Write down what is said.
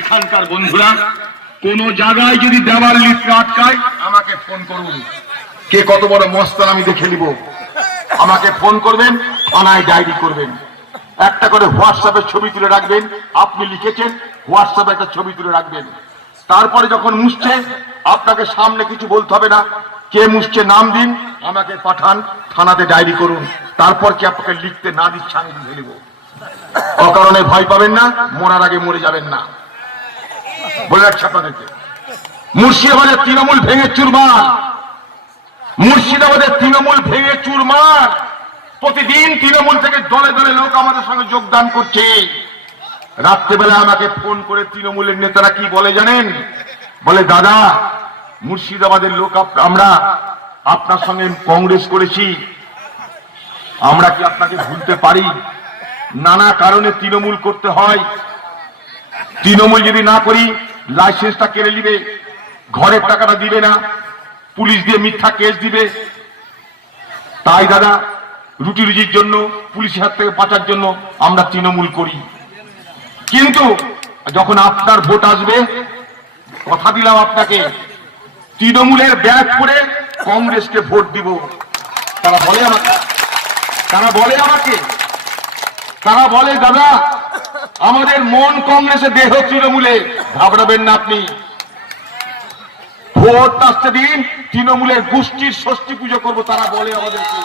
এখানকার বন্ধুরা কোন জায়গায় যদি দেওয়াল লিফটে আটকায় আমাকে ফোন করুন, কে কত বড় মস্তান আমি দেখে নিব। আমাকে ফোন করবেন, থানায় ডায়েরি করবেন, একটা করে হোয়াটসঅ্যাপে ছবি তুলে রাখবেন। আপনি লিখেছেন, হোয়াটসঅ্যাপে একটা ছবি তুলে রাখবেন। তারপরে যখন মুছছে আপনাকে সামনে কিছু বলতে হবে না, কে মুছছে নাম দিন, আমাকে পাঠান, থানাতে ডায়েরি করুন। তারপর কি আপনাকে লিখতে না দিচ্ছে আমি লিখে নেব। অকারণে ভয় পাবেন না, মরার আগে মরে যাবেন না, বলে রাখছি আপনাদেরকে। মুর্শিদাবাদের তৃণমূল ভেঙে চুরমার, মুর্শিদাবাদের তৃণমূল ভেঙে চুরমার। প্রতিদিন তৃণমূল থেকে দলে দলে লোক আমাদের সঙ্গে যোগদান করছে। রাত্রেবেলা আমাকে ফোন করে তৃণমূলের নেতারা কি বলে জানেন? বলে, দাদা মুর্শিদাবাদের লোক, আমরা আপনার সঙ্গে কংগ্রেস করেছি, আমরা কি আপনাকে ভুলতে পারি? নানা কারণে তৃণমূল করতে হয়। তৃণমূল যদি না করি লাইসেন্সটা কেড়ে নিবে, ঘরের টাকাটা দিবে না, পুলিশ দিয়ে মিথ্যা কেস দিবে। তাই দাদা রুটি রুজির জন্য, পুলিশের হাত থেকে বাঁচার জন্য আমরা তৃণমূল করি। কিন্তু যখন আপনার ভোট আসবে, কথা দিলাম আপনাকে, তৃণমূলের ব্যাগ পরে কংগ্রেসকে ভোট দিব। তারা বলে আমাকে, তারা বলে দাদা আমাদের মন কংগ্রেসে, দেহ তৃণমূলে। ঘাবড়াবেন না আপনি, ভোট আসতে দিন, তৃণমূলের গোষ্ঠীর ষষ্ঠী পুজো করবো, তারা বলে আমাদেরকে।